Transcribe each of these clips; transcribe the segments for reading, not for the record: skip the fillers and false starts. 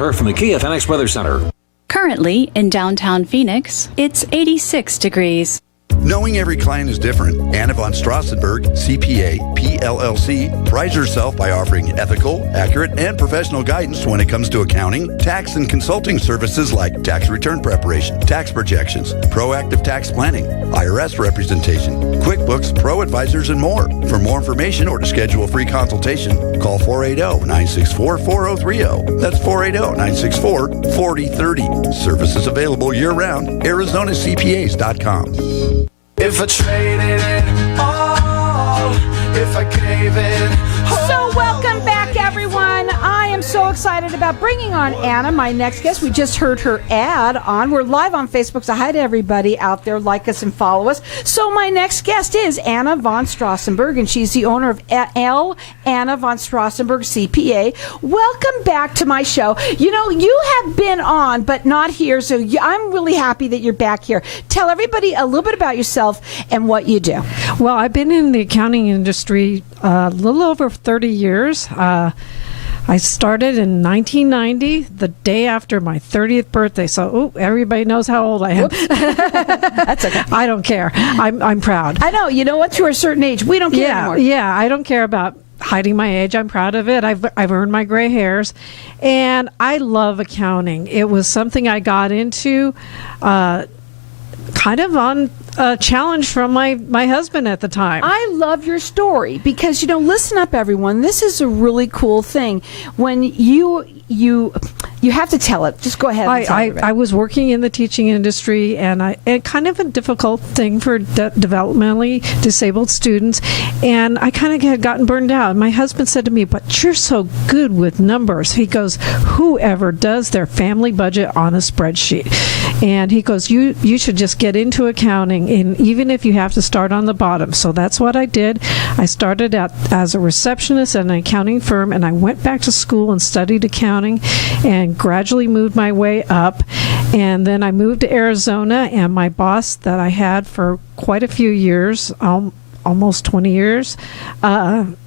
From the Kia FNX Weather Center. Currently in downtown Phoenix, it's 86 degrees. Knowing every client is different, Anna von Straussenburg, CPA, PLLC, prides herself by offering ethical, accurate, and professional guidance when it comes to accounting, tax, and consulting services like tax return preparation, tax projections, proactive tax planning, IRS representation, QuickBooks, Pro Advisors, and more. For more information or to schedule a free consultation, call 480-964-4030. That's 480-964-4030. Services available year-round. ArizonaCPAs.com. If I traded it all, if I gave it all. So welcome back, everyone. I am so excited about bringing on Anna, my next guest. We just heard her ad on. We're live on Facebook, so hi to everybody out there. Like us and follow us. So my next guest is Anna von Straussenburg, and she's the owner of Anna von Straussenburg, CPA. Welcome back to my show. You know, you have been on, but not here, so I'm really happy that you're back here. Tell everybody a little bit about yourself and what you do. Well, I've been in the accounting industry a little over 30 years. I started in 1990, the day after my 30th birthday. So, everybody knows how old I am. That's okay. I don't care. I'm proud. I know. You know what? To a certain age, we don't care anymore. Yeah, I don't care about hiding my age. I'm proud of it. I've earned my gray hairs, and I love accounting. It was something I got into kind of on a challenge from my husband at the time. I love your story because, listen up, everyone. This is a really cool thing. When you have to tell it. Just go ahead and tell it. I was working in the teaching industry, and kind of a difficult thing for developmentally disabled students, and I kind of had gotten burned out. My husband said to me, "But you're so good with numbers." He goes, "Whoever does their family budget on a spreadsheet?" And he goes, you should just get into accounting, and even if you have to start on the bottom. So that's what I did. I started out as a receptionist at an accounting firm, and I went back to school and studied accounting and gradually moved my way up. And then I moved to Arizona, and my boss that I had for quite a few years, almost 20 years,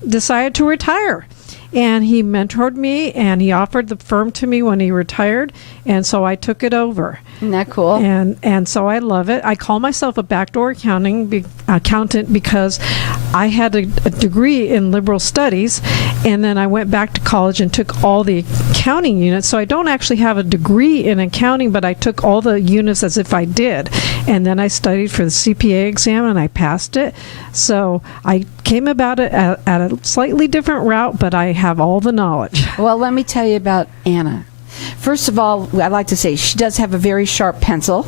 decided to retire. And he mentored me, and he offered the firm to me when he retired, and so I took it over. Isn't that cool? And so I love it. I call myself a backdoor accountant because I had a degree in liberal studies, and then I went back to college and took all the accounting units. So I don't actually have a degree in accounting, but I took all the units as if I did. And then I studied for the CPA exam, and I passed it. So I came about it at a slightly different route, but I have all the knowledge. Well, let me tell you about Anna. First of all, I'd like to say she does have a very sharp pencil.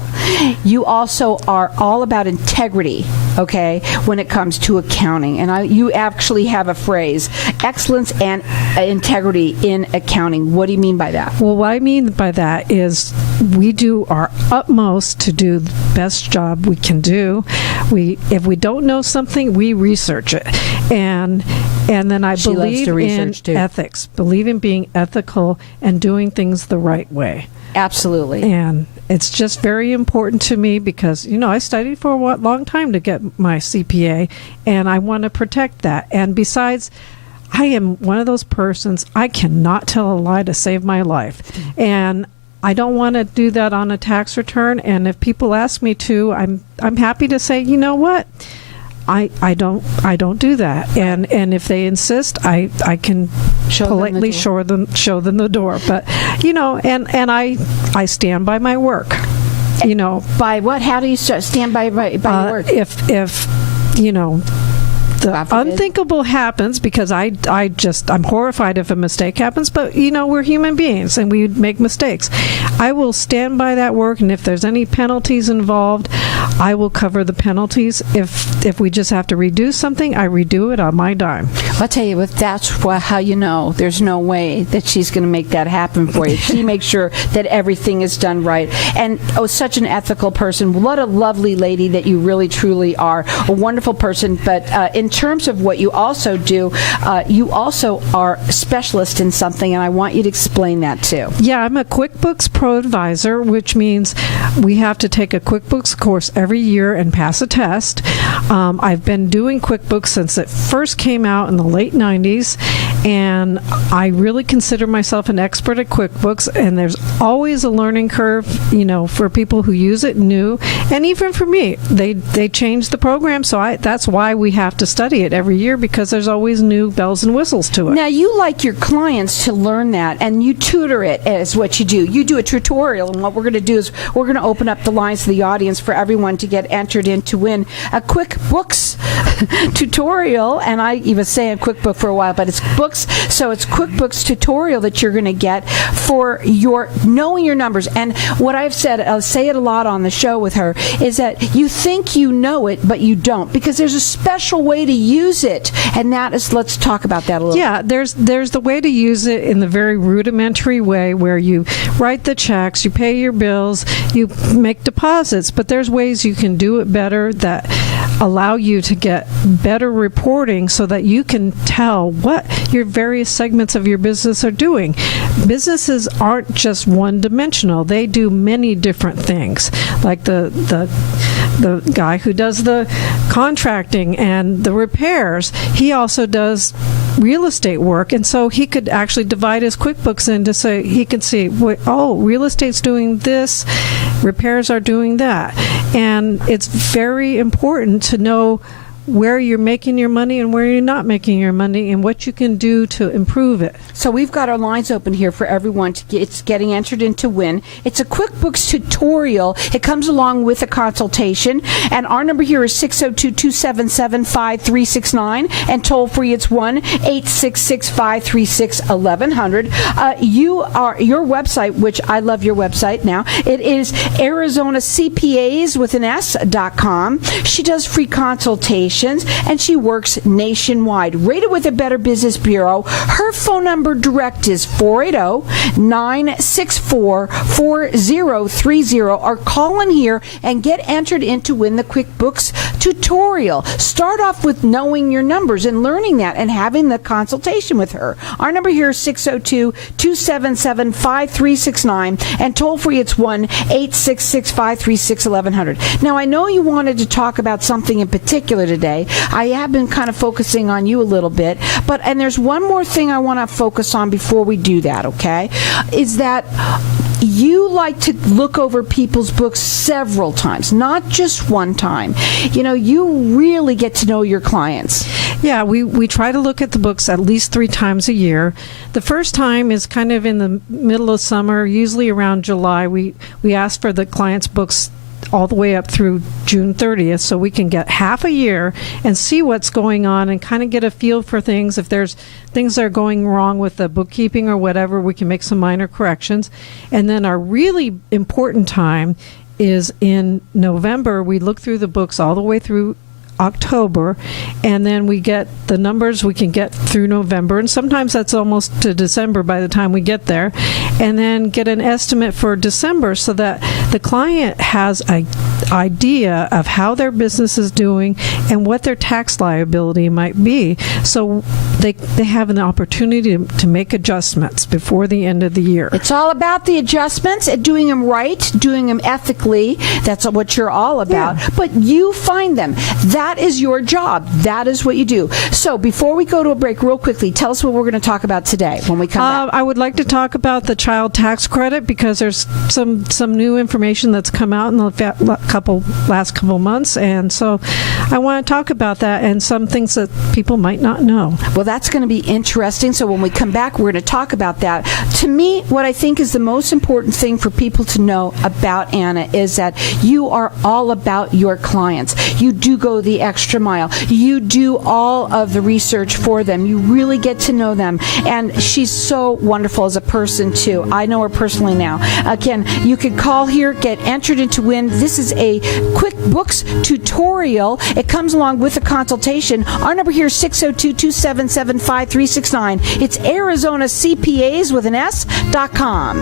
You also are all about integrity, okay, when it comes to accounting. And you actually have a phrase, excellence and integrity in accounting. What do you mean by that? Well, what I mean by that is we do our utmost to do the best job we can do. If we don't know something, we research it. And then I believe in ethics, believe in being ethical and doing things the right way. Absolutely. And it's just very important to me because, I studied for a long time to get my CPA, and I want to protect that. And besides, I am one of those persons, I cannot tell a lie to save my life. And I don't want to do that on a tax return. And if people ask me to, I'm happy to say, you know what? I don't do that, and if they insist, I can politely show them the door. But and I stand by my work. By what? How do you stand by your work? If the unthinkable happens, because I'm horrified if a mistake happens, but we're human beings and we make mistakes. I will stand by that work, and if there's any penalties involved, I will cover the penalties. If we just have to redo something, I redo it on my dime. I'll tell you, that's how you know there's no way that she's going to make that happen for you. She makes sure that everything is done right. And such an ethical person. What a lovely lady that you really, truly are. A wonderful person. But in terms of what you also do, you also are a specialist in something, and I want you to explain that too. Yeah, I'm a QuickBooks Pro Advisor, which means we have to take a QuickBooks course every year and pass a test. I've been doing QuickBooks since it first came out in the late 90s, and I really consider myself an expert at QuickBooks, and there's always a learning curve, for people who use it new, and even for me. They change the program, so that's why we have to study it every year, because there's always new bells and whistles to it. Now, you like your clients to learn that, and you tutor it as what you do. You do a tutorial, and what we're going to do is we're going to open up the lines to the audience for everyone to get entered in to win a QuickBooks tutorial. And I even say a QuickBook for a while, but it's books, so it's QuickBooks tutorial that you're going to get for your knowing your numbers. And what I've said, I'll say it a lot on the show with her, is that you think you know it, but you don't, because there's a special way to use it, and that is, let's talk about that a little. Yeah, there's the way to use it in the very rudimentary way where you write the checks, you pay your bills, you make deposits, but there's ways you can do it better that allow you to get better reporting so that you can tell what your various segments of your business are doing. Businesses aren't just one-dimensional. They do many different things, like the guy who does the contracting and the repairs. He also does real estate work, and so he could actually divide his QuickBooks into, so he could see, real estate's doing this, repairs are doing that. And it's very important to know where you're making your money and where you're not making your money, and what you can do to improve it. So we've got our lines open here for everyone to get. It's getting entered in to win. It's a QuickBooks tutorial. It comes along with a consultation, and our number here is 602-277-5369, and toll free it's 1-866-536-1100. Your website, which I love your website now. It is Arizona CPAs with an S.com. She does free consultations, and she works nationwide. Rated with a Better Business Bureau. Her phone number direct is 480-964-4030, or call in here and get entered in to win the QuickBooks tutorial. Start off with knowing your numbers and learning that and having the consultation with her. Our number here is 602-277-5369, and toll free it's 1-866-536-1100. Now, I know you wanted to talk about something in particular today. I have been kind of focusing on you a little bit, and there's one more thing I want to focus on before we do that, okay? Is that you like to look over people's books several times, not just one time. You really get to know your clients. Yeah, we try to look at the books at least 3 times a year. The first time is kind of in the middle of summer, usually around July. We ask for the clients' books all the way up through June 30th, so we can get half a year and see what's going on and kind of get a feel for things. If there's things that are going wrong with the bookkeeping or whatever, we can make some minor corrections. And then our really important time is in November. We look through the books all the way through October, and then we get the numbers we can get through November, and sometimes that's almost to December by the time we get there, and then get an estimate for December so that the client has an idea of how their business is doing and what their tax liability might be, so they have an opportunity to make adjustments before the end of the year. It's all about the adjustments and doing them right, doing them ethically. That's what you're all about. Yeah. But you find them. That is your job. That is what you do. So before we go to a break, real quickly, tell us what we're going to talk about today when we come back. I would like to talk about the child tax credit, because there's some new information that's come out in the last couple months, and so I want to talk about that and some things that people might not know. Well, that's going to be interesting. So when we come back, we're going to talk about that. To me, what I think is the most important thing for people to know about Anna is that you are all about your clients. You do go the extra mile. You do all of the research for them. You really get to know them. And she's so wonderful as a person, too. I know her personally now. Again, you could call here, get entered in to win. This is a QuickBooks tutorial. It comes along with a consultation. Our number here is 602-277-5369. It's Arizona CPAs with an S.com.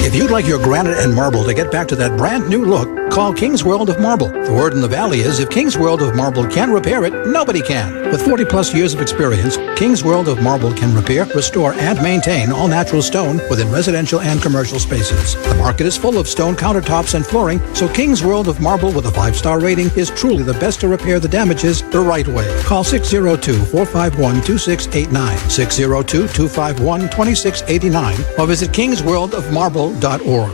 If you'd like your granite and marble to get back to that brand new look, Call King's World of Marble. The word in the Valley is if King's World of Marble can repair it, nobody can. With 40-plus years of experience, King's World of Marble can repair, restore, and maintain all natural stone within residential and commercial spaces. The market is full of stone countertops and flooring, so King's World of Marble with a 5-star rating is truly the best to repair the damages the right way. Call 602-451-2689, 602-251-2689, or visit kingsworldofmarble.org.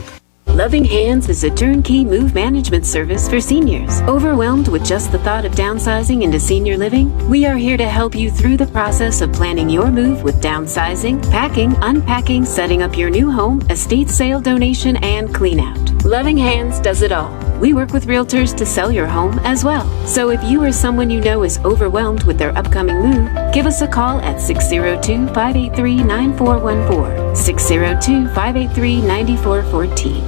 Loving Hands is a turnkey move management service for seniors. Overwhelmed with just the thought of downsizing into senior living? We are here to help you through the process of planning your move with downsizing, packing, unpacking, setting up your new home, estate sale, donation, and clean out. Loving Hands does it all. We work with realtors to sell your home as well. So if you or someone you know is overwhelmed with their upcoming move, give us a call at 602-583-9414, 602-583-9414.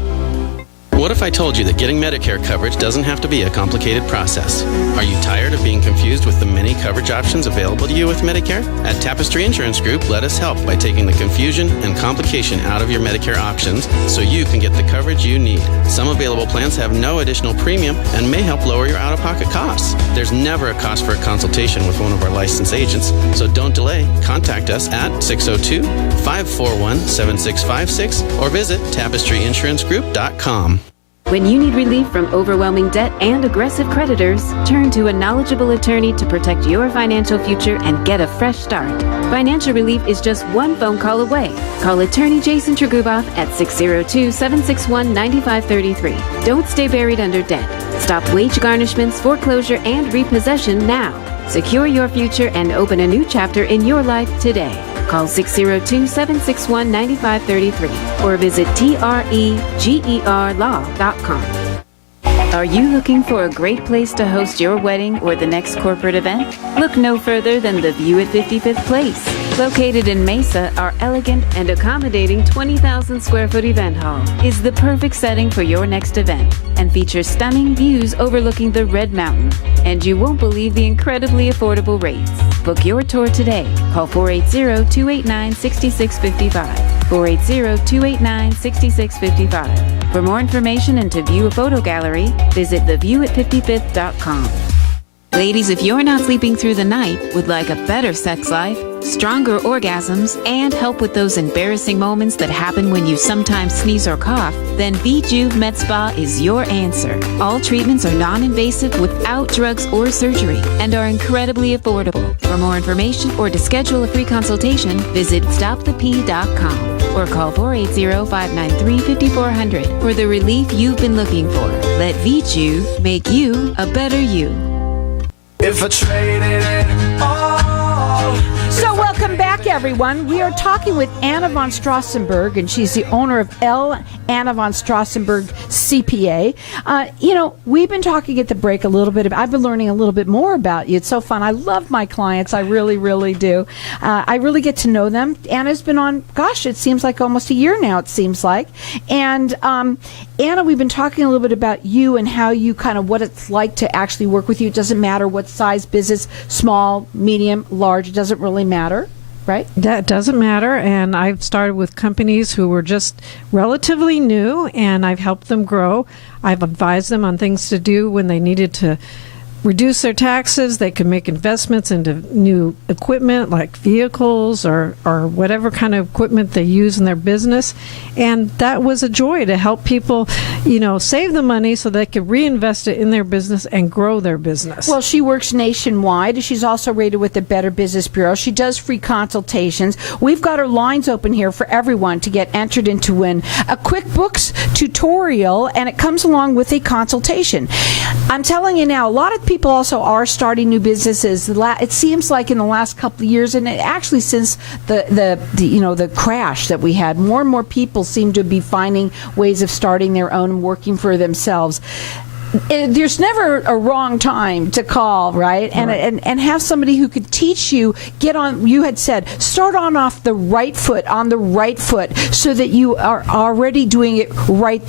What if I told you that getting Medicare coverage doesn't have to be a complicated process? Are you tired of being confused with the many coverage options available to you with Medicare? At Tapestry Insurance Group, let us help by taking the confusion and complication out of your Medicare options so you can get the coverage you need. Some available plans have no additional premium and may help lower your out-of-pocket costs. There's never a cost for a consultation with one of our licensed agents, so don't delay. Contact us at 602-541-7656 or visit tapestryinsurancegroup.com. When you need relief from overwhelming debt and aggressive creditors, turn to a knowledgeable attorney to protect your financial future and get a fresh start. Financial relief is just one phone call away. Call attorney Jason Treguboff at 602-761-9533. Don't stay buried under debt. Stop wage garnishments, foreclosure, and repossession now. Secure your future and open a new chapter in your life today. Call 602-761-9533 or visit tregerlaw.com. Are you looking for a great place to host your wedding or the next corporate event? Look no further than the View at 55th Place. Located in Mesa, our elegant and accommodating 20,000 square foot event hall is the perfect setting for your next event and features stunning views overlooking the Red Mountain. And you won't believe the incredibly affordable rates. Book your tour today. Call 480-289-6655. 480-289-6655. For more information and to view a photo gallery, visit theviewat55th.com. Ladies, if you're not sleeping through the night, would like a better sex life, stronger orgasms, and help with those embarrassing moments that happen when you sometimes sneeze or cough, then VJuve Med Spa is your answer. All treatments are non-invasive without drugs or surgery and are incredibly affordable. For more information or to schedule a free consultation, visit stopthep.com or call 480-593-5400 for the relief you've been looking for. Let VJuve make you a better you. If I traded it all. So welcome back, everyone. We are talking with Anna von Straussenburg, and she's the owner of Anna von Straussenburg CPA. We've been talking at the break a little bit. I've been learning a little bit more about you. It's so fun. I love my clients. I really, really do. I really get to know them. Anna's been on, it seems like almost a year now, it seems like. And Anna, we've been talking a little bit about you and how you what it's like to actually work with you. It doesn't matter what size business, small, medium, large, it doesn't really matter, right? That doesn't matter. And I've started with companies who were just relatively new, and I've helped them grow. I've advised them on things to do when they needed to reduce their taxes. They could make investments into new equipment like vehicles or whatever kind of equipment they use in their business. And that was a joy to help people, save the money so they could reinvest it in their business and grow their business. Well, she works nationwide. She's also rated with the Better Business Bureau. She does free consultations. We've got her lines open here for everyone to get entered into win a QuickBooks tutorial, and it comes along with a consultation. I'm telling you now, a lot of people also are starting new businesses. It seems like in the last couple of years, and actually since the crash that we had, more and more people seem to be finding ways of starting their own and working for themselves. there's never a wrong time to call, right? And have somebody who could teach you, get on, you had said, start on the right foot, so that you are already doing it right.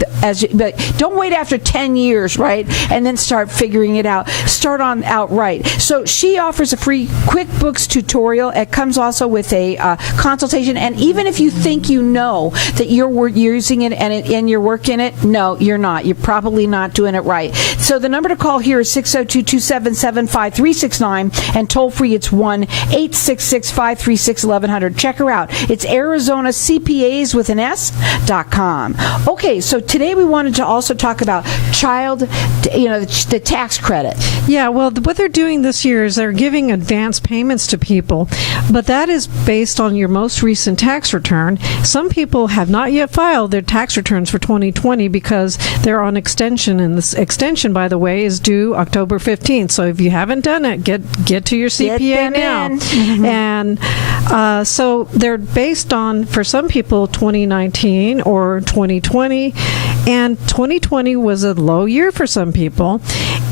But don't wait after 10 years, right? And then start figuring it out. Start on out right. So she offers a free QuickBooks tutorial. It comes also with a consultation. And even if you think you know that you're using it and you're working it, no, you're not. You're probably not doing it right. So the number to call here is 602-277-5369, and toll free it's 1-866-536-1100. Check her out. It's Arizona CPAs with an S.com. Okay, so today we wanted to also talk about the tax credit. Yeah, well, what they're doing this year is they're giving advance payments to people, but that is based on your most recent tax return. Some people have not yet filed their tax returns for 2020 because they're on extension, and this extension, by the way, is due October 15th. So if you haven't done it, get to your CPA now. Mm-hmm. And so they're based on, for some people, 2019 or 2020, and 2020 was a low year for some people.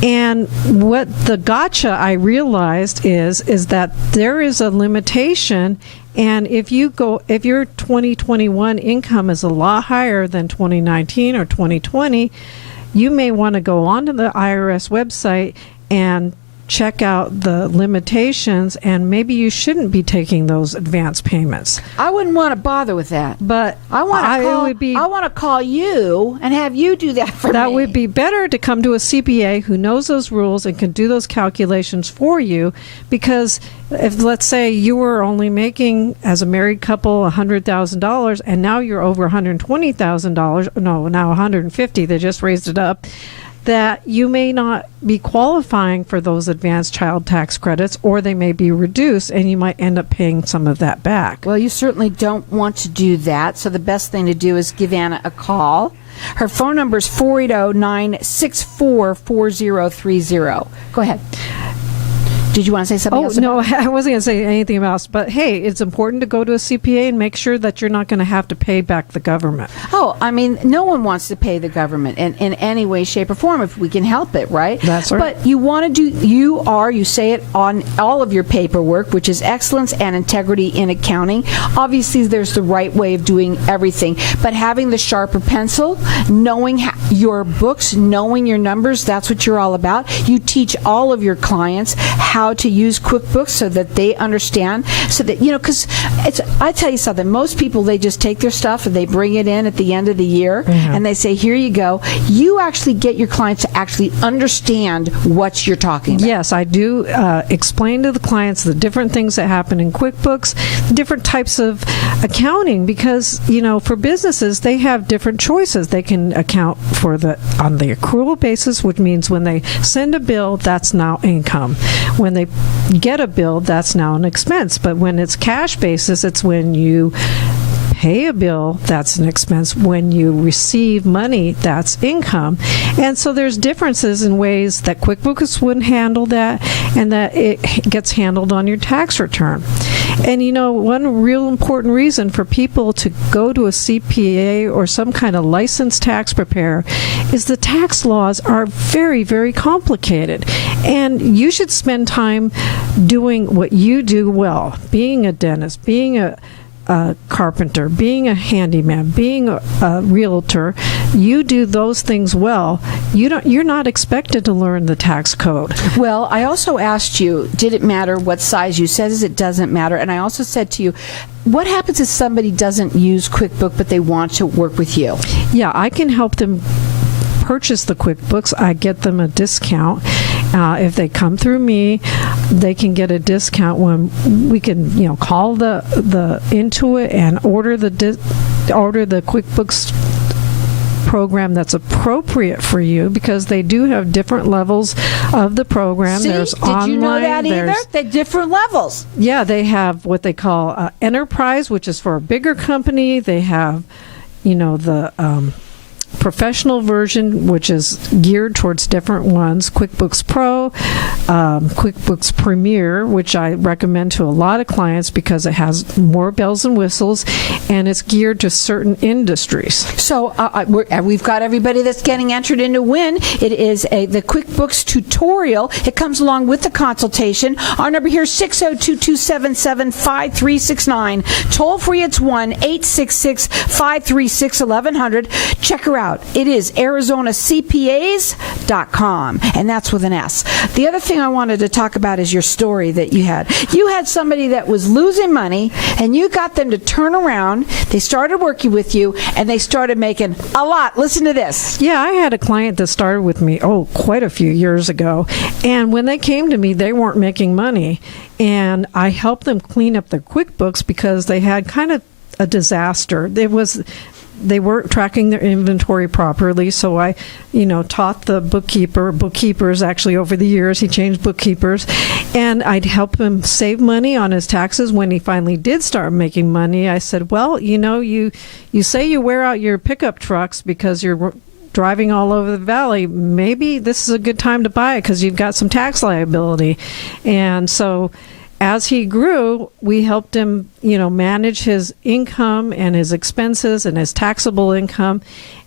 And what the gotcha I realized is that there is a limitation. And if your 2021 income is a lot higher than 2019 or 2020, you may want to go onto the IRS website and check out the limitations, and maybe you shouldn't be taking those advance payments. I wouldn't want to bother with that. But I want to call you and have you do that for me. That would be better to come to a CPA who knows those rules and can do those calculations for you, because if, let's say, you were only making, as a married couple, $100,000, and now you're over $120,000, no, now $150,000, they just raised it up, that you may not be qualifying for those advanced child tax credits, or they may be reduced, and you might end up paying some of that back. Well, you certainly don't want to do that, so the best thing to do is give Anna a call. Her phone number is 480-964-4030. Go ahead. Did you want to say something else? No, I wasn't going to say anything else. But, hey, it's important to go to a CPA and make sure that you're not going to have to pay back the government. Oh, I mean, no one wants to pay the government in any way, shape, or form if we can help it, right? That's right. But you want to do, you say it on all of your paperwork, which is excellence and integrity in accounting. Obviously, there's the right way of doing everything. But having the sharper pencil, knowing your books, knowing your numbers, that's what you're all about. You teach all of your clients how to use QuickBooks so that they understand, so that, because I tell you something, most people, they just take their stuff and they bring it in at the end of the year, and they say, here you go. You actually get your clients to actually understand what you're talking about. Yes, I do explain to the clients the different things that happen in QuickBooks, different types of accounting, because, for businesses, they have different choices. They can account on the accrual basis, which means when they send a bill, that's now income. When they get a bill, that's now an expense. But when it's cash basis, it's when you pay a bill, that's an expense. When you receive money, that's income. And so there's differences in ways that QuickBooks wouldn't handle that, and that it gets handled on your tax return. And one real important reason for people to go to a CPA or some kind of licensed tax preparer is the tax laws are very, very complicated. And you should spend time doing what you do well, being a dentist, being a carpenter, being a handyman, being a realtor. You do those things well. You're not expected to learn the tax code. Well, I also asked you, did it matter what size? You said it doesn't matter. And I also said to you, what happens if somebody doesn't use QuickBooks but they want to work with you? Yeah, I can help them purchase the QuickBooks. I get them a discount. If they come through me, they can get a discount when we can, call the Intuit and order the QuickBooks program that's appropriate for you, because they do have different levels of the program. See, there's did online, you know that either? They're different levels. Yeah, they have what they call enterprise, which is for a bigger company. They have, the professional version, which is geared towards different ones, QuickBooks Pro, QuickBooks Premier, which I recommend to a lot of clients because it has more bells and whistles, and it's geared to certain industries. So we've got everybody that's getting entered in to win. It is the QuickBooks tutorial. It comes along with the consultation. Our number here is 602-277-5369. Toll free, it's 1-866-536-1100. Check her out. It is ArizonaCPAs.com, and that's with an S. The other thing I wanted to talk about is your story that you had. You had somebody that was losing money, and you got them to turn around. They started working with you, and they started making a lot. Listen to this. Yeah, I had a client that started with me, quite a few years ago, and when they came to me, they weren't making money, and I helped them clean up their QuickBooks because they had kind of a disaster. They weren't tracking their inventory properly, so I, taught the bookkeepers actually over the years. He changed bookkeepers, and I'd help him save money on his taxes when he finally did start making money. I said, well, you say you wear out your pickup trucks because you're driving all over the valley. Maybe this is a good time to buy it because you've got some tax liability. And so as he grew, we helped him, manage his income and his expenses and his taxable income.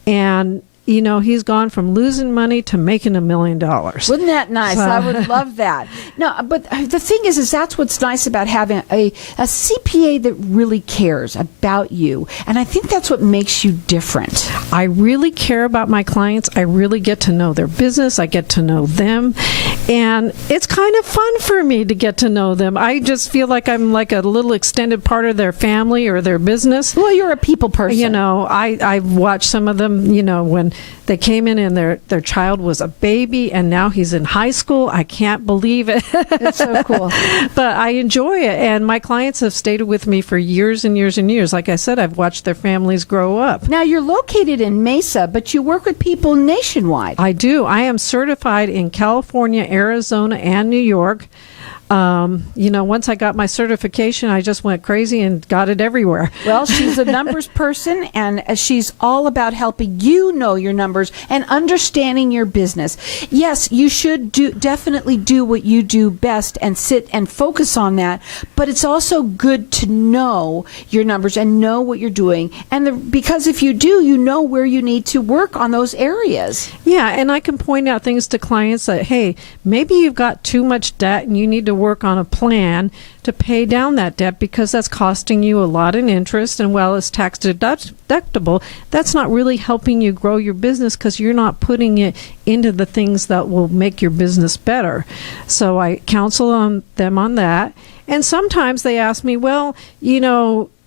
And he's gone from losing money to making $1 million. Wouldn't that nice? I would love that. No, but the thing is that's what's nice about having a CPA that really cares about you. And I think that's what makes you different. I really care about my clients. I really get to know their business. I get to know them. And it's kind of fun for me to get to know them. I just feel like I'm like a little extended part of their family or their business. Well, you're a people person. I've watched some of them, when they came in and their child was a baby and now he's in high school. I can't believe it. It's so cool. But I enjoy it. And my clients have stayed with me for years and years and years. Like I said, I've watched their families grow up. Now, you're located in Mesa, but you work with people nationwide. I do. I am certified in California, Arizona, and New York. Once I got my certification, I just went crazy and got it everywhere. Well, she's a numbers person, and she's all about helping you know your numbers and understanding your business. Yes, you should definitely do what you do best and sit and focus on that, but it's also good to know your numbers and know what you're doing. And because if you do, you know where you need to work on those areas. Yeah, and I can point out things to clients that, hey, maybe you've got too much debt and you need to work on a plan to pay down that debt because that's costing you a lot in interest, and while it's tax deductible, that's not really helping you grow your business because you're not putting it into the things that will make your business better. So I counsel them on that, and sometimes they ask me, well,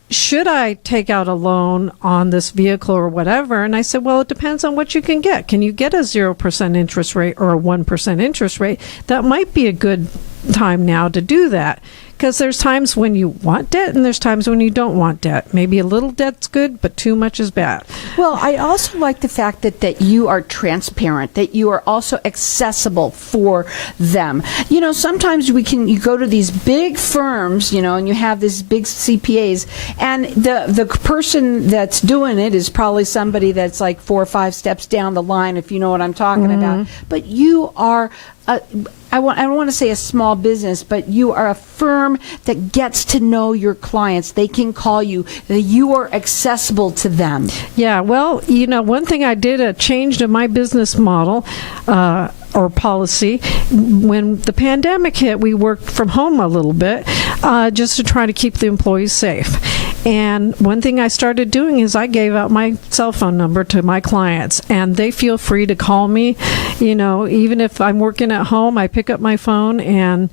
should I take out a loan on this vehicle or whatever? And I said, well, it depends on what you can get. Can you get a 0% interest rate or a 1% interest rate? That might be a good time now to do that, because there's times when you want debt and there's times when you don't want debt. Maybe a little debt's good, but too much is bad. Well, I also like the fact that you are transparent, that you are also accessible for them. Sometimes you go to these big firms, and you have these big CPAs, and the person that's doing it is probably somebody that's like 4 or 5 steps down the line, if you know what I'm talking about. But you are I don't want to say a small business, but you are a firm that gets to know your clients. They can call you. You are accessible to them. Yeah, well, one thing I did, a change to my business model or policy. When the pandemic hit, we worked from home a little bit just to try to keep the employees safe. And one thing I started doing is I gave out my cell phone number to my clients, and they feel free to call me. Even if I'm working at home, I pick up my phone and,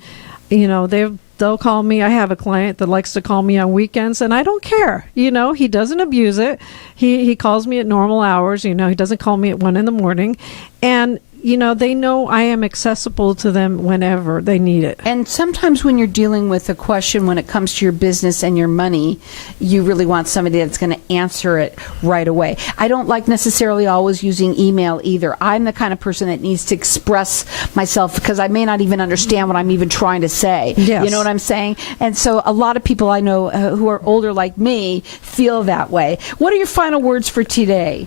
they'll call me. I have a client that likes to call me on weekends, and I don't care. He doesn't abuse it. He calls me at normal hours. He doesn't call me at 1 a.m. And they know I am accessible to them whenever they need it. And sometimes when you're dealing with a question when it comes to your business and your money, you really want somebody that's going to answer it right away. I don't like necessarily always using email either. I'm the kind of person that needs to express myself because I may not even understand what I'm even trying to say. Yes. You know what I'm saying? And so a lot of people I know who are older like me feel that way. What are your final words for today?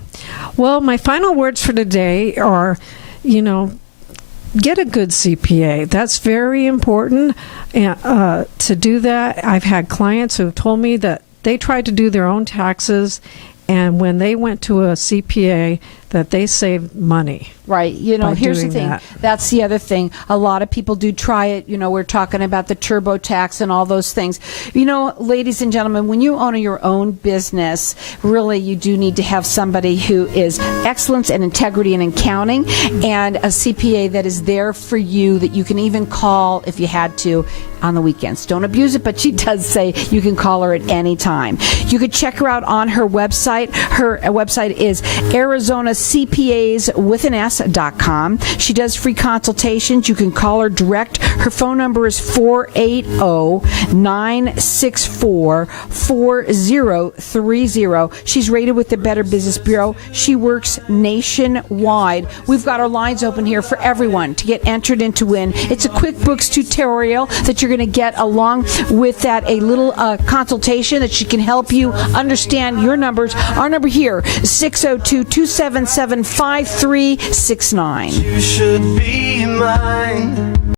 Well, my final words for today are, get a good CPA. That's very important. And to do that, I've had clients who have told me that they tried to do their own taxes, and when they went to a CPA, that they saved money. Right. Here's the thing. That. That's the other thing. A lot of people do try it. We're talking about the TurboTax and all those things. Ladies and gentlemen, when you own your own business, really you do need to have somebody who is excellence and integrity in accounting and a CPA that is there for you that you can even call if you had to on the weekends. Don't abuse it, but she does say you can call her at any time. You could check her out on her website. Her website is ArizonaCPAs.com. She does free consultations. You can call her direct. Her phone number is 480-964-4030. She's rated with the Better Business Bureau. She works nationwide. We've got our lines open here for everyone to get entered in to win. It's a QuickBooks tutorial that you're going to get along with that, a little consultation that she can help you understand your numbers. Our number here, 602-277-5369. You should be mine.